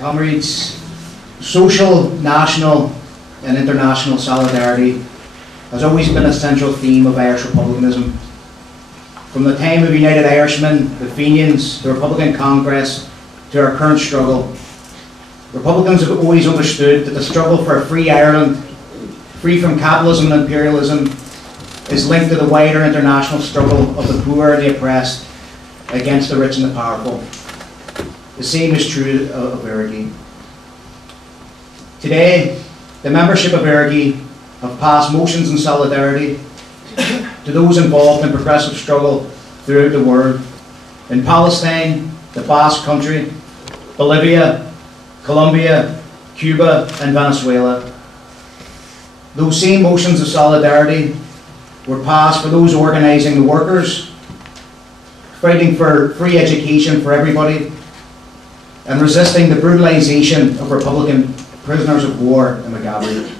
Comrades, social, national and international solidarity has always been a central theme of Irish republicanism. From the time of United Irishmen, the Fenians, the Republican Congress, to our current struggle, Republicans have always understood that the struggle for a free Ireland, free from capitalism and imperialism, is linked to the wider international struggle of the poor and the oppressed against the rich and the powerful. The same is true of Éirígí. Today, the membership of Éirígí have passed motions in solidarity to those involved in progressive struggle throughout the world, in Palestine, the Basque Country, Bolivia, Colombia, Cuba and Venezuela. Those same motions of solidarity were passed for those organising the workers, fighting for free education for everybody, and resisting the brutalisation of Republican prisoners of war in Mugabe.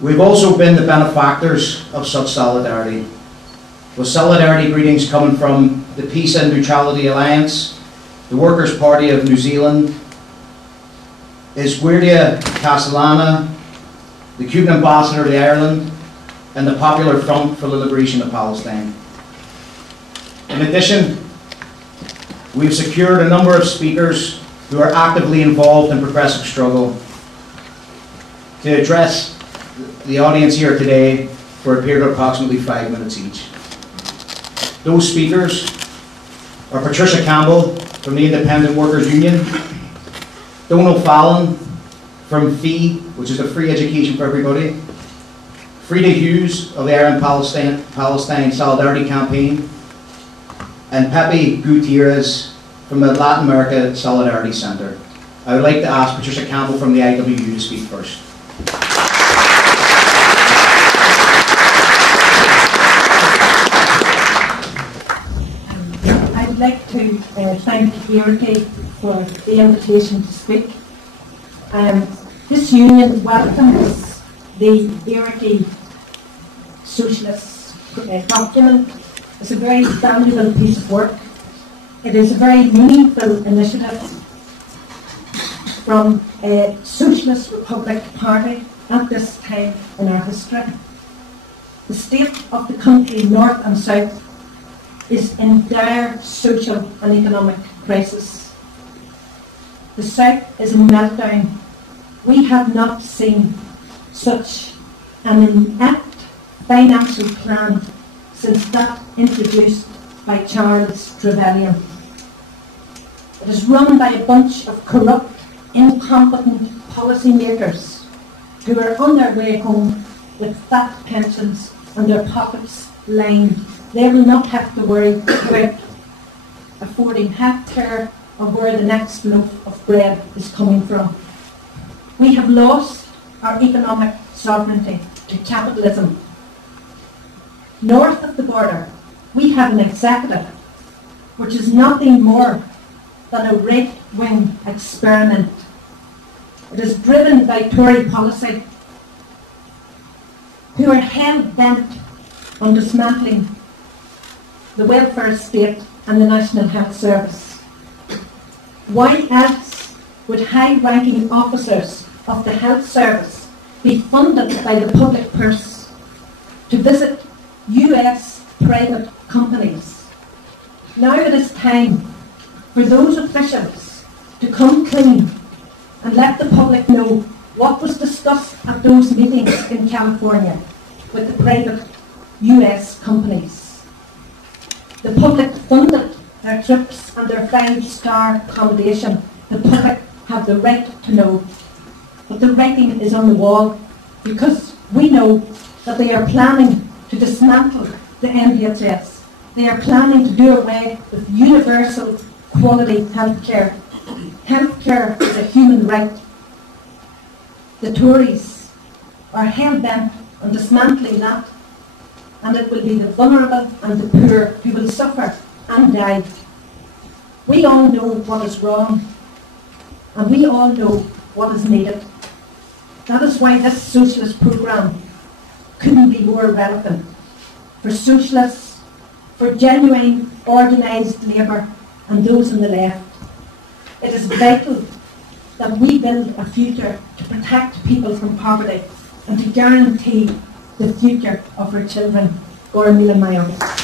We've also been the benefactors of such solidarity, with solidarity greetings coming from the Peace and Neutrality Alliance, the Workers' Party of New Zealand, Izquierda Catalana, the Cuban Ambassador to Ireland, and the Popular Front for the Liberation of Palestine. In addition, we've secured a number of speakers who are actively involved in progressive struggle to address the audience here today for a period of approximately 5 minutes each. Those speakers are Patricia Campbell from the Independent Workers Union, Donald Fallon from FEE, which is a free education for everybody, Frida Hughes of the Ireland-Palestine Solidarity Campaign, and Pepe Gutierrez from the Latin America Solidarity Center. I would like to ask Patricia Campbell from the IWU to speak first. I'd like to thank Éirígí for the invitation to speak. This union welcomes the Éirígí socialist document. It's a very valuable piece of work. It is a very meaningful initiative from a Socialist Republic Party at this time in our history. The state of the country, north and south, is in dire social and economic crisis. The south is in meltdown. We have not seen such an inept financial plan since that introduced by Charles Trevelyan. It is run by a bunch of corrupt, incompetent policy makers who are on their way home with fat pensions and their pockets lined. They will not have to worry about affording healthcare or where the next loaf of bread is coming from. We have lost our economic sovereignty to capitalism. North of the border, we have an executive which is nothing more than a right-wing experiment. It is driven by Tory policy, who are hell-bent on dismantling the welfare state and the National Health Service. Why else would high-ranking officers of the Health Service be funded by the public purse to visit US private companies? Now it is time for those officials to come clean and let the public know what was discussed at those meetings in California with the private US companies. The public funded their trips and their 5-star accommodation. The public have the right to know. But the writing is on the wall, because we know that they are planning to dismantle the NHS. They are planning to do away with universal quality healthcare. Healthcare is a human right. The Tories are hell-bent on dismantling that, and it will be the vulnerable and the poor who will suffer and die. We all know what is wrong, and we all know what is needed. That is why this socialist programme couldn't be more relevant for socialists, for genuine organised labour and those on the left. It is vital that we build a future to protect people from poverty and to guarantee the future of our children. Gora Mila Mayo.